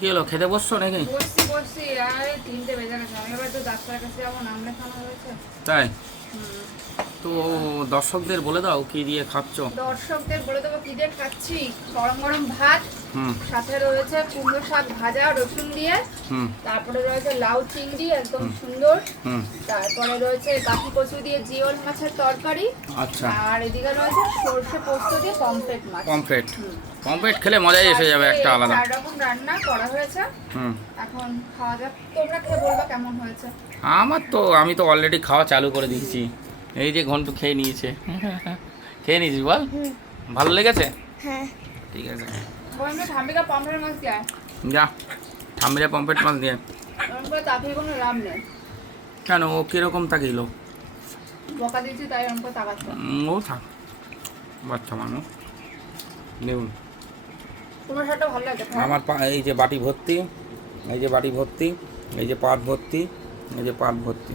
কি হলো, খেতে বসছো নাকি? বসছি আর 3টে বেজে গেছে। আমি এবার তো ডাক্তারের কাছে যাবো, নামলে খাওয়া হয়েছে। তাই? হুম। তো দর্শকদের বলে দাও কি দিয়ে খাচ্ছ। দর্শকদের বলে দেবো কি দিয়ে খাচ্ছি। গরম গরম ভাত, হুম সাথে রয়েছে কুমড়ো শাক ভাজা রসুন দিয়ে, হুম তারপরে রয়েছে লাউ চিংড়ি একদম হুম। সুন্দর, হুম। তারপরে রয়েছে কাঠি কচু দিয়ে জিওল মাছের তরকারি, আচ্ছা। আর এদিকে রয়েছে সর্ষে পোস্ত দিয়ে পমফ্রেট মাছ। পমফ্রেট। হুম। পমফ্রেট খেলে মজাই এসে যাবে একটা আজকে আলাদা। 4 রকম রান্না করা হয়েছে। হুম। এখন খাওয়া যাক, তোমরা খেয়ে বলবা কেমন হয়েছে। আমি তো অলরেডি খাওয়া চালু করে দিয়েছি। এই যে ঘন্টু খেয়ে নিয়েছে। খেয়ে নিয়েছিস বল? ভালো লেগেছে? হ্যাঁ। ঠিক আছে, বলবে ঠাম্মিকা পমফ্রেট মাছ দেয়, যা ঠাম্মিরা পমফ্রেট মাছ দিয়ে। এরকম করে তাকিয়ে কোনো লাভ নেই। কেন, ও কীরকম তাকিল? বকা দিয়েছি তাই এরকম করে তাকাচ্ছে। ও থাক, বাচ্চা মানুষ। দেখুন তোমার সাথে ভালো লাগে তো? আমার এই যে বাটি ভর্তি, এই যে বাটি ভর্তি, এই যে পাট ভর্তি, এই যে পাট ভর্তি।